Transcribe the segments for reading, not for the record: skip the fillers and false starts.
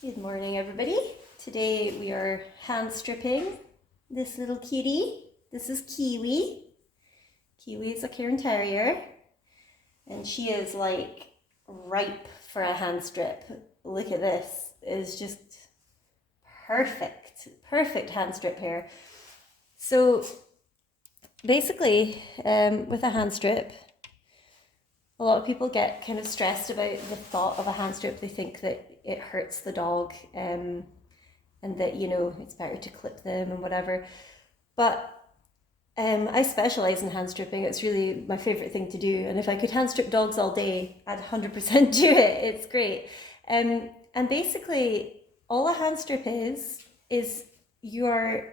Good morning, everybody. Today we are hand stripping this little kitty. This is Kiwi. Kiwi is a Cairn terrier, and she is like ripe for a hand strip. Look at this. It's just perfect, perfect hand strip hair. So basically, with a hand strip, a lot of people get kind of stressed about the thought of a hand strip. They think that it hurts the dog, and that it's better to clip them and whatever. But I specialize in hand stripping. It's really my favorite thing to do, and if I could hand strip dogs all day, I'd 100% do it. It's great. And basically, all a hand strip is you are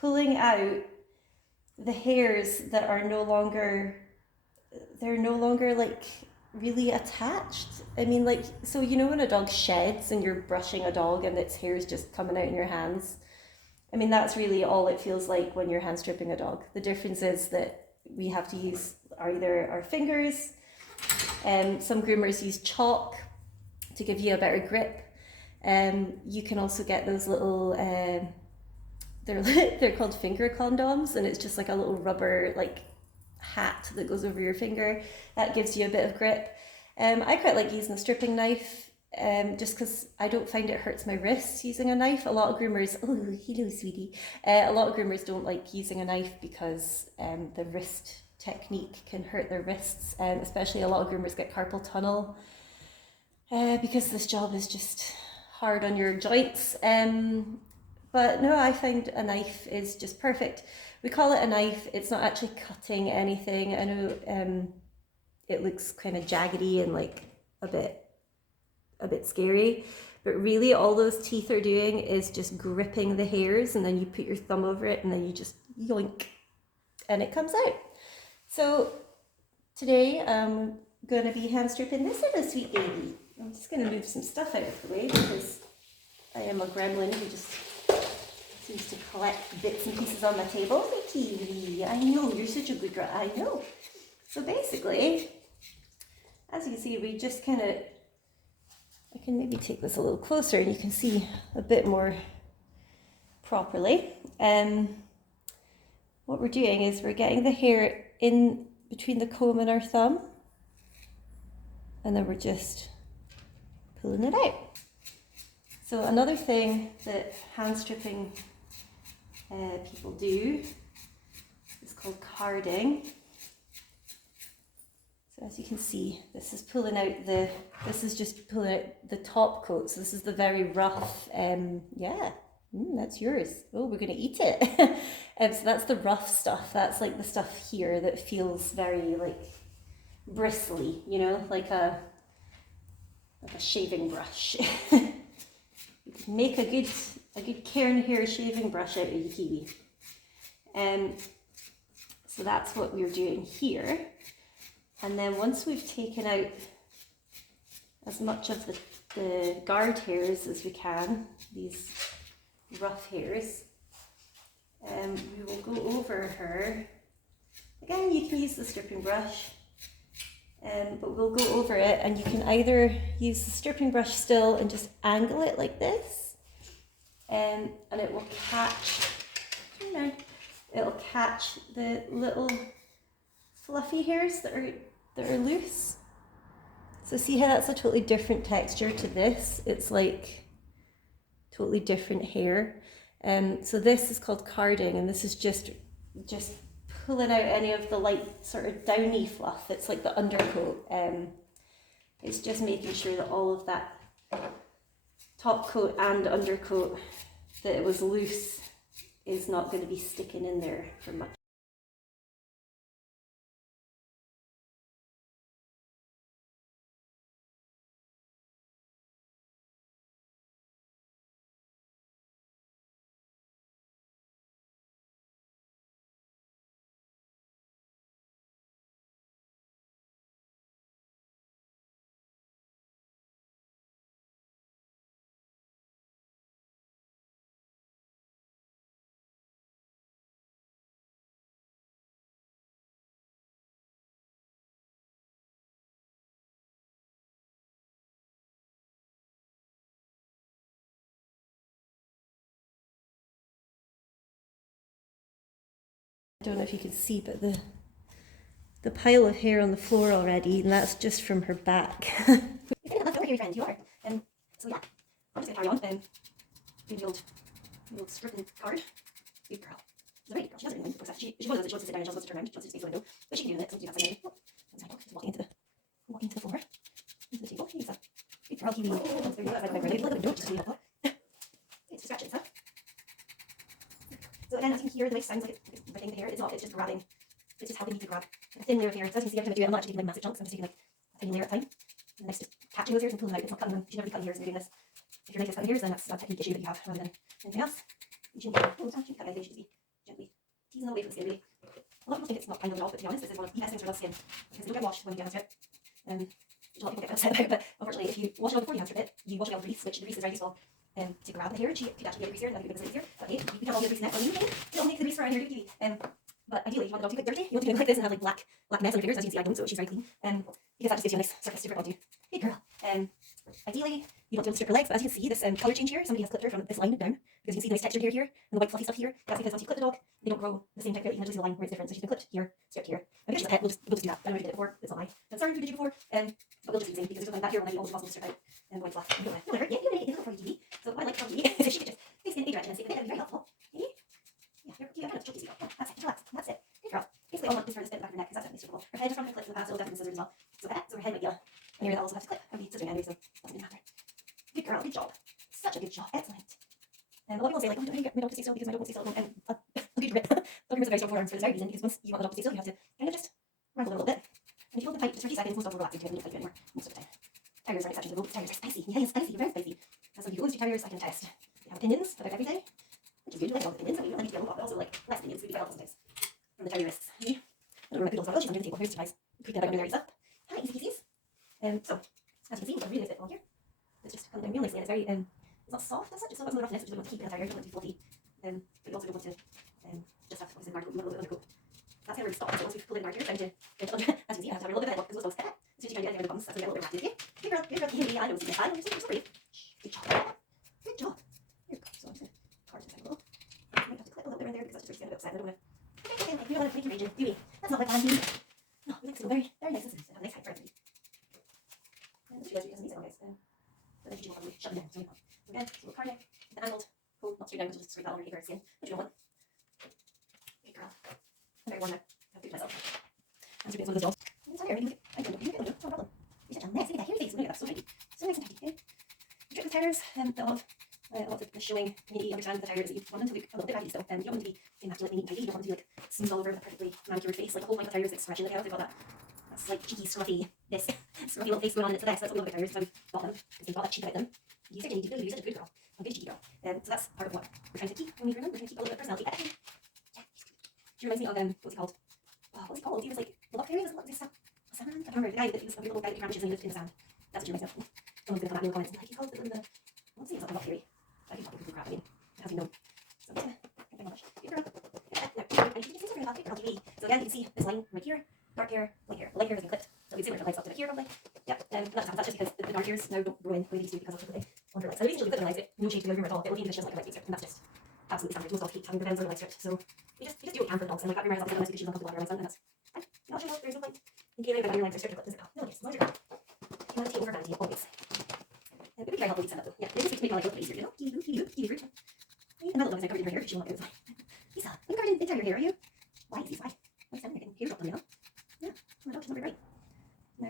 pulling out the hairs that are no longer, they're no longer like really attached. I mean, like, so when a dog sheds and you're brushing a dog and its hair's just coming out in your hands. I mean, that's really all it feels like when you're hand stripping a dog. The difference is that we have to use either our fingers, some groomers use chalk to give you a better grip. You can also get those little, they're called finger condoms, and it's just like a little rubber like hat that goes over your finger. That gives you a bit of grip. I quite like using a stripping knife, just because I don't find it hurts my wrists using a knife. A lot of groomers, oh, hello, sweetie. A lot of groomers don't like using a knife because the wrist technique can hurt their wrists, especially a lot of groomers get carpal tunnel because this job is just hard on your joints. But no, I find a knife is just perfect. We call it a knife. It's not actually cutting anything. I know it looks kind of jaggedy and like a bit scary, but really all those teeth are doing is just gripping the hairs, and then you put your thumb over it and then you just yoink and it comes out. So today I'm going to be hand stripping this little sweet baby. I'm just going to move some stuff out of the way because I am a gremlin who just seems to collect bits and pieces on my table. Hey, Kiwi, I know, you're such a good girl, I know. So basically, as you can see, we just kind of, I can maybe take this a little closer and you can see a bit more properly. What we're doing is we're getting the hair in between the comb and our thumb, and then we're just pulling it out. So another thing that hand stripping people do is called carding. So as you can see, this is pulling out this is just pulling out the top coat. So this is the very rough, that's yours. Oh, we're gonna eat it. So that's the rough stuff. That's like the stuff here that feels very like bristly, like a shaving brush. You can make a good Cairn hair shaving brush out of your Kiwi. So that's what we're doing here. And then once we've taken out as much of the guard hairs as we can, these rough hairs, we will go over her. Again, you can use the stripping brush, but we'll go over it, and you can either use the stripping brush still and just angle it like this, and it will catch, it'll catch the little fluffy hairs that are loose. So see how that's a totally different texture to this? It's like totally different hair. So this is called carding, and this is just pulling out any of the light sort of downy fluff. It's like the undercoat. It's just making sure that all of that top coat and undercoat that it was loose is not going to be sticking in there for much. I don't know if you can see, but the pile of hair on the floor already, and that's just from her back. You're kind of left over here, friend. You are. So yeah, I'm just gonna carry on. Do the old stripping card. Good girl. She's a very good girl. She doesn't really process. She wants to sit down and she wants to turn around. She wants to face the window, but she can do that. So do that side. Oh, she's walking into the floor, into the table. Here's a good girl. Kiwi. There you go. That's right. Look at the window. Just so you know. It's scratching stuff. So again, as you can hear, the way it sounds like it's biting the hair. It's not. It's just grabbing. It's just helping me to grab a thin layer of hair. So as you can see, every time I do it, I'm not actually taking like massive chunks. I'm just taking like a tiny layer at a time. And next, just catching those hairs and pulling them out. It's not cutting them. You should never be cutting hairs when you're doing this. If you're making cutting hairs, then that's a technique issue that you have rather than anything else. You shouldn't be cut anything. You should be gently teasing away from the skin. Really, a lot of people think it's not kind of at all, but to be honest, this is one of the best things for the skin because they don't get washed when you do handstrip. Which a lot of people get upset about, but unfortunately, if you wash it out before you handstrip it, you wash it out with grease, which the grease is very useful to grab the hair. She could actually get greasier, and that would make it easier. But hey, you can't all get grease in that. You don't make the grease for around here, do you? But ideally, you want the dog to get dirty. You want to do it like this and have like black mess on your fingers. As you can see, I don't, so she's very clean. Because that just gives you a nice surface to grip onto. Good girl. Ideally, you don't be able to strip her legs, but as you can see, this colour change here, somebody has clipped her from this line down. Because you can see the nice texture here, and the white fluffy stuff here. That's because once you clip the dog, they don't grow the same texture. You can just see the line where it's different. So she's been clipped here, stripped here. And because she's a pet, we'll just do that. I don't know if we did it before. It's not mine. I'm sorry if we did you before. But we'll just do the same because there's something like that here when I always possible to strip out and the white fluff. And you'll never, yeah, you're going to get it for you, TV. So what I like from TV is if she could just face in a direction and say, that'd be very helpful. Yeah, you're kind of choky, so that's it. Relax. That's it. Good girl. Basically, all I want is for her to spit in the back of her neck because that's definitely suitable. Her head is from her clip in the past, so it'll definitely scissors as well. So her head might be an area that also has to clip. I'll be scissoring anyway, so that doesn't matter. Good girl. Good job. Such a good job. Excellent. And a lot of people say, like, oh, don't get my dog to stay still because my dog won't stay still. And a good grip. Dog grips are very strong forearms for this very reason because once you want the dog to stay still, you have to kind of just wrangle them a little bit. And if you hold them tight just for 2 seconds, most dogs will relax into it and don't fight you anymore most of the time. Terriers are an exception to the rule. Terriers are spicy. Yeah, spicy. You're very spicy. As some people who do terriers, I can attest. They have opinions about everything, which is good. You like all the opinions. I mean, you don't need to be a robot, but also like less opinions would be helpful sometimes from the terrierists. I don't know where my poodle's well, she's under the table. Here's the surprise. Creepy that I got under there, up. Hi, easy peasies. So, as you can see, it's a really nice bit along here. It's just coming down real nicely and it's very, it's not soft, that's it, just a little bit of roughness, which you don't want to keep in a terrier, you don't want it to be fluffy. But you also don't want to just have to guard a little bit undercoat. That's kind of where we stop. So once we've pulled in guard here, trying to get it under, as you can see, I have to have a little bit of head because most dogs pet. As soon as you try to get under the bums, that's when you get a little bit of active. Good girl, I know, see, I know, you're so brave. Good job. Good job. Here we go. So I'm just going to card this out a little. I might have to clip a little bit around there because that's just going to get upset. I don't want to. Okay, we don't want to make you raging, do we? That's not what I plan. No, we like to go very, very nice and smooth and have a nice height for everybody. And this video doesn't need so long, guys. But then you will probably shut it down, so again, so we'll card it, the angled, hold, not straight down, just scrape that already her skin, but you don't want. Good girl. I'm very warm now. I have to do myself. I'm just one of those dolls. It's on here, you can get it, no problem. You're such a mess, look at that, here's face, look at that, so tidy. So nice and tidy, okay? The trick with terriers, a lot of the showing community understands the terriers that you want them to look a little bit tidy, so you don't want them to be immaculately neat and tidy, you don't want them to be like smooth all over with a perfectly manicured face, like a whole bunch of terriers like scratching the cow, they've got that's like cheeky, scruffy, this scruffy little face going on, and it's the best. That's what we love about terriers, that's how we bought them, because they've got that cheek about them. Use it, you need to really use it, a good girl, a good cheeky girl. So that's part of what we're trying to keep when we groom them. We're trying to keep a little bit of personality. Yeah, she reminds me of, what's he called? Oh, what's he called? He was like, the Lock Terrier, was it Sand? I don't remember, the guy that was a little guy that crouches and he lived in the sand. That's what she reminds me of. Someone's going to come at me in the comments and be like, he's called the, what's he, something Lock Terrier. I can talk people crap, I mean, it hasn't known. So I'm just gonna much. Good girl. Now, and you can see something about Good Girl TV. So again, you can see this line right here, dark hair, light hair. The light hair has been clipped. So we can see where her legs up to here probably. Yep, that's just because the dark hairs now don't grow in the way they used to because of clipping on her legs. So the reason she'll be clipped on her legs, no shape to the rumor at all. It will be because she has like a right strip, and that's just absolutely standard. Most dogs hate having their veins on their leg stripped. So you just do what you can for the dogs, and like that rumor is obviously because she's uncomfortable having her legs on, and that's fine. You're not sure there's no point in caring about your legs are stripped or clipped, is it? No, yes, no, you're not. You want to take over vanity always. It would be very helpful to set up though. Yeah, maybe this week to make my life a little bit easier, you know? Kiwi fruit. And another dog is covered in her hair, she won't like it. Lisa, are you covered in terrier hair, are you? Why is this? Why? Why is that? I can hair drop them, you know? Yeah, my dog's not very right. No.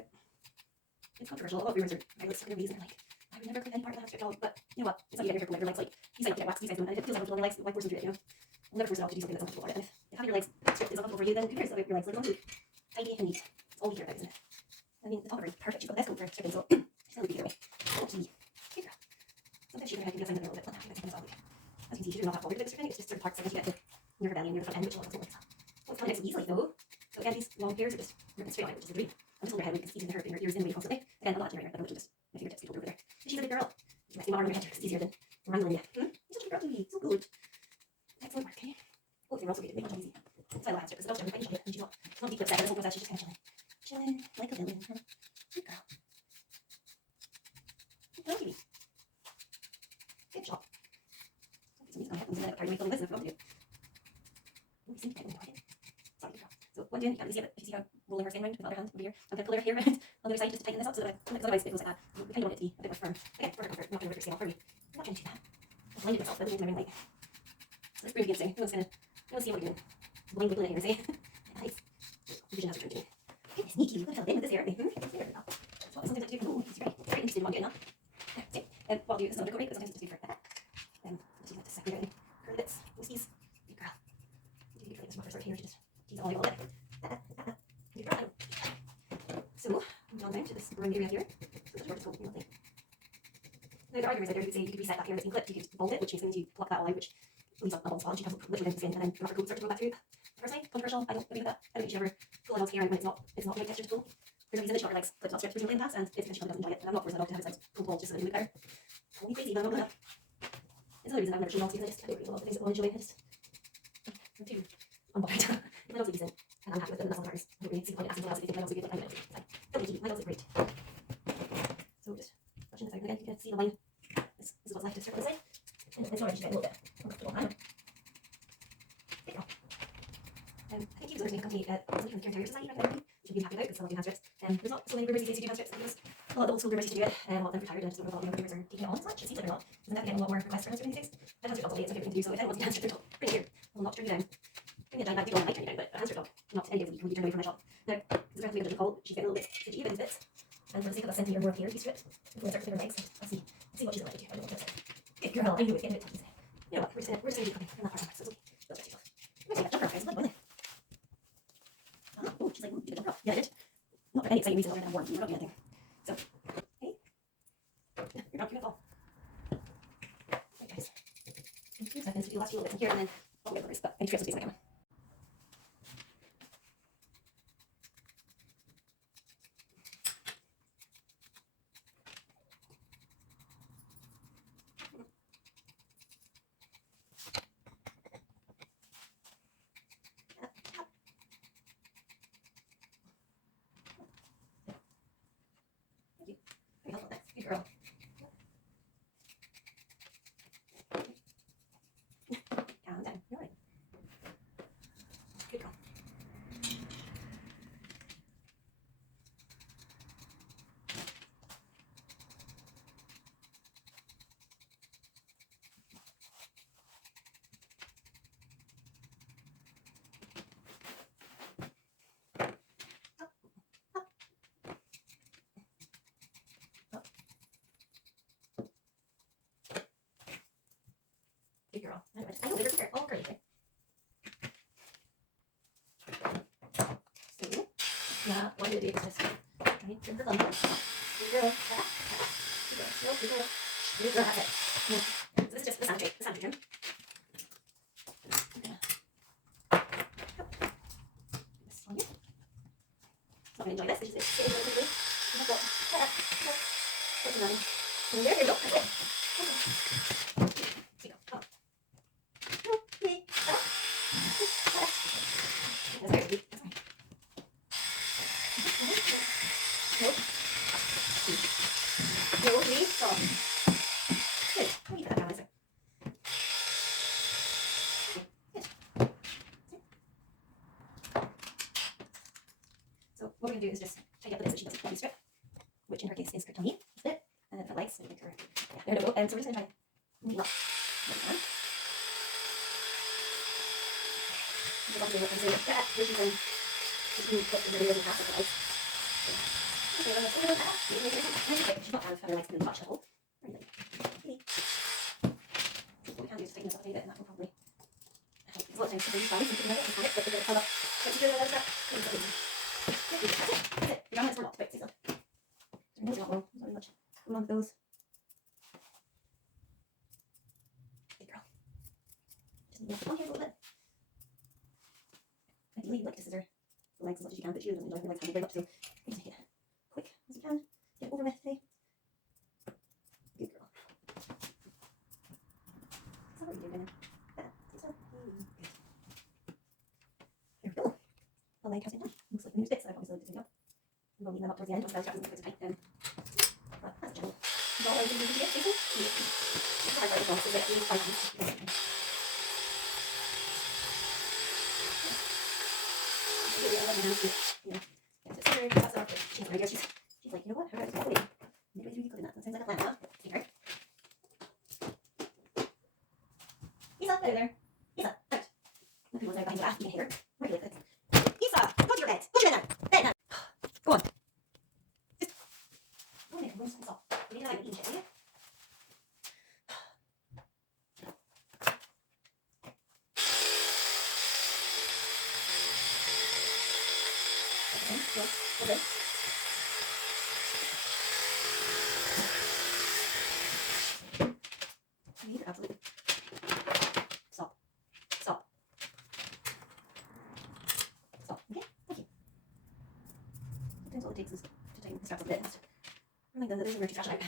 It's controversial. A lot of viewers are very stuck in their ways and they're like, I would never clip any part of the hamster dog, but you know what? It's not you get your hair from your legs. Like, you say you get wax, these guys don't, and if it feels uncomfortable on your legs, why force them to do it, you know? I'll never force a dog to do something that's uncomfortable for it. And if having your legs stripped is uncomfortable for you, then who cares about your legs? Like, don't do it. Tidy and neat. It's all we care about, isn't it? I mean, the dog are perfect. She's got the best coat for stripping, so she's going to be either way. Okay. Good girl. Sometimes she can have to do something a little bit, but now as well. As you can see, she's not that bothered about stripping. It's just certain parts that you get to near her belly and near the front end, which a lot of dogs don't like. So it's coming out so easily though. So again, these long hairs are just ripping straight on it, which is the dream. I'm just holding her head because it's easy to hurt in her ears in the way constantly. Again, I'm not doing right now, but I'm just my fingertips get over there. But she's a good girl. She's resting my arm on her head because it's easier than wrangling you. You're such a good girl, Kiwi. So good. Excellent work, okay? Oh, you're also good. Make it easy. That's why I love Handstrip, because the dog's very shy and she's not deeply upset. This whole process, she's just kind of chilling. Chilling like a villain. Good girl. Good girl, Kiwi. Good job. Some reason I have to make all the business if I want to do. Oh, you seem to get me. doing, you can't really see it, but if you see how rolling her skin around with the other hand over here, I'm going to pull her hair around on the other side just to tighten this up so that because otherwise it goes like that. We kind of want it to be a bit more firm. Again, for her comfort, I'm not trying to rip your skin off for you. I'm not trying to do that. I've blinded myself by looking at my ring light. So let's bring it again, so everyone's see what you're doing. Blind wiggling here, see? Nice. Vision has returned to me. Okay, sneaky, what the hell, with this hair, aren't we? There we go. So something to do for, it's very interesting in one doing that. See, what I'll do is not decorate, but sometimes it's just good for that. Let's use that to second around. Curl bits, whiskies. Good girl. Do you feel like this rougher sort here, just tease it all over a bit. Good girl. So, moving on down to this brown area here. So the shortest one, nothing. Now there are areas out there, you could say you could reset that hair that's been clipped, you could bolt it, which makes it means you pluck that all out, which leaves a bald spot, and she has literally down the skin, and then your rubber coat starts to go back through. Personally, controversial, I don't agree with that. I don't think you should ever pull a dog's hair out when it's not the right texture to pull. There's a reason that she got her legs clipped up strips originally in the past, and it's because she doesn't enjoy it, and I'm not forcing a dog to have his legs pulled bald just so that they look better. Call me crazy, but I'm not doing that. It's another reason I've never shown dogs because I don't really love the things that will enjoy. I'm too unbothered. My dogs look decent, and I'm happy with them, and that's all that matters. I don't really see the point of asking someone else if they think my dogs look good, like I don't. It's fine. Don't need to, my dogs look great. So just brushing this out, and again, you can see the line. This is what's left to circle this way. And it's already getting a little bit uncomfortable. I know. There you go. I think Kiwi was a company at something from the Cairn Terrier Society, which I've been happy about because some of you Handstrips. There's not so many groomers these days who do Handstrips. There's a lot of old school groomers used to do it, a lot of them retired, and I just don't know if a lot of the groomers are taking it on as much. It seems like they're not. Because I'm definitely getting a lot more requests for Handstrip these days. But Handstrip dogs all day, it's my favorite thing to do, so if anyone wants to Handstrip their dog, bring it here. I'll not turn you down. Bring it down, I do all night turn you down, but a Handstrip dog, not any day of the week, will you turn away from my shop. Now, this is going to be a difficult. She's getting a little bit fidgety with these bits. And for the sake of that centimetre more hair to be stripped, before I start with her legs, I'll see what she's going to do. I don't know what to say. Good girl, I knew it, getting a bit tough. You know what, we're just going to do cooking from that part of so it's okay. We'll stretch it off. We're going to take that jumper off, guys. It's bloody, oh, she's like, did the jumper off? Yeah, I did. Not for any exciting reason other than I'm warm. We're not doing anything. So, hey. You're not doing it all. Right, guys. In 2 seconds to do the last little bit from here, and then I'll get the rest, but I need to grab some space in my camera. Good girl. Calm down. You're right. Good girl. Good girl. I know bigger here. All curly. So, yeah, what I'm going to do is just try and trim her thumb. Good girl. Good girl. No, good girl. Good girl. That's it. So this is just the sandwich trim. This on here. It's not going to enjoy this. It's just it. I've got what's another? There you go. That's it. There you go. Up. That's very deep. That's fine. Nope. No, 3, stop. Good. I'll leave that down, Lisa. Good. So what we're going to do is just tidy up the bits that she doesn't want to strip, which in her case is her tummy, isn't it? And then her legs, so make her, yeah, there we go. So we're just going to try and neaten up what we can. Just obviously what I'm saying, that which is just move what the video doesn't have to the legs. Okay, then let's do that. She's not out of her legs in the touch level. Very light. What we can do is tighten this up a tiny bit, and that will probably help. It's a lot of times somebody finds something like it, and panic, but they're going to come up. But you do that, that's it. That's it. Your down legs were locked, right? Stay still. Their nose are not long. There's not really much going on with those. Good girl. Just lift it on here a little bit. Ideally, you like to scissor the legs as much as you can, but she doesn't enjoy her legs hanging very much, so you take it quick as you can. Get it over with today. Good girl. So what are you doing? Good. There we go. The leg has been done. Looks like the new sticks that I've obviously lifted up. And we'll leave them up towards the end once the strap isn't quite so tight. But that's general. Is all everything you can get, Jason? Yeah. It's hard right as well, so that you need 5 hands. there. Isa, out. The people are behind the bath eating hair. Regulate this. Isa, go to your bed. Go to your bed now. Bed now. Go on. Just go in there. Rinse this off. You need to like eating shit, do you? Okay. You need it, absolutely. Stop. Stop. Stop. Okay? Thank you. Sometimes all it takes is to tighten the straps a bit. I think this is where to stretch out.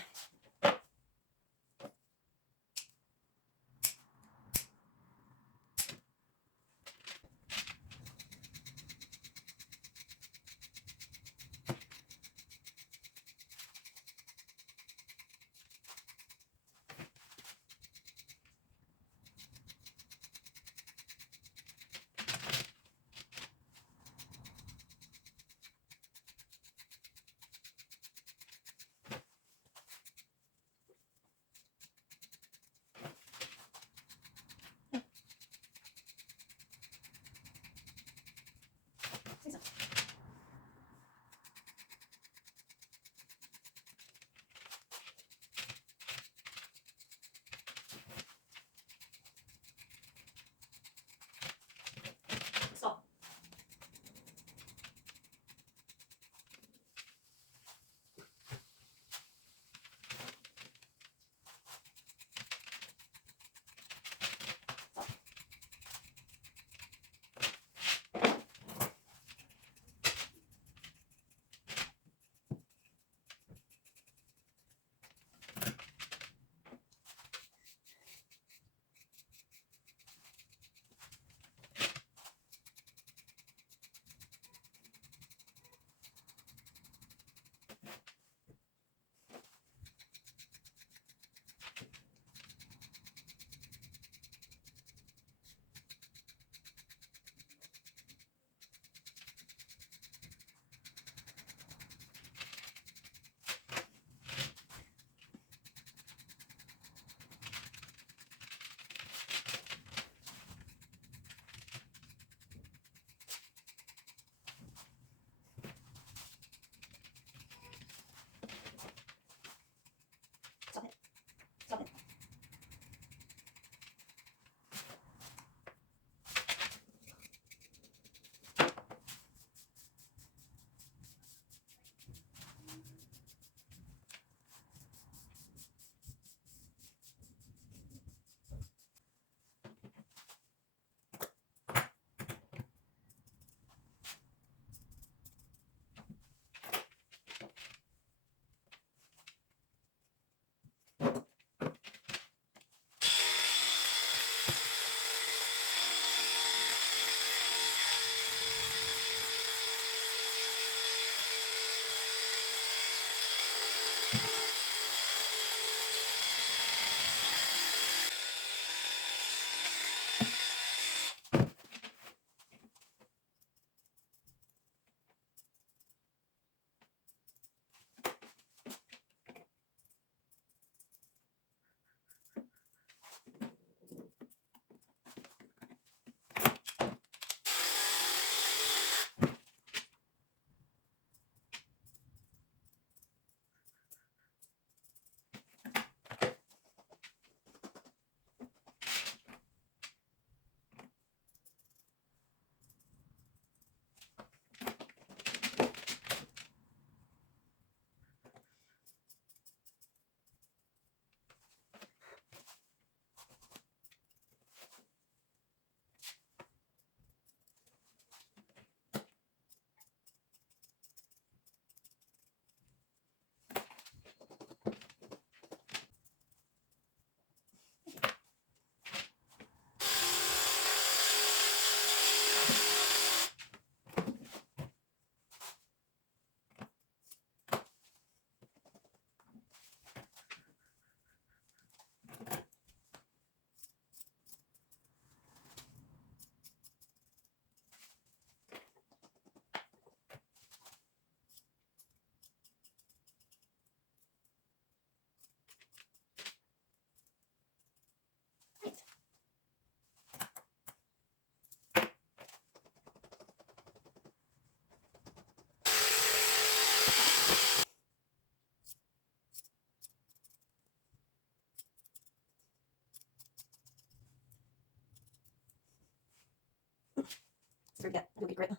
forget, you'll get grip.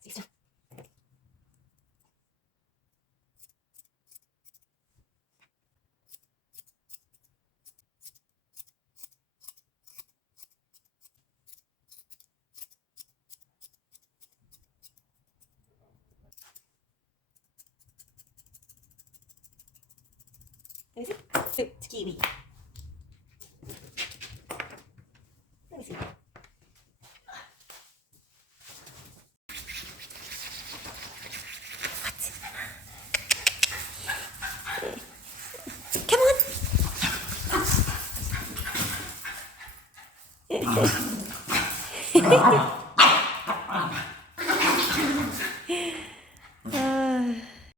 See stuff. Let me see. It's Kiwi. Let me see. Come on.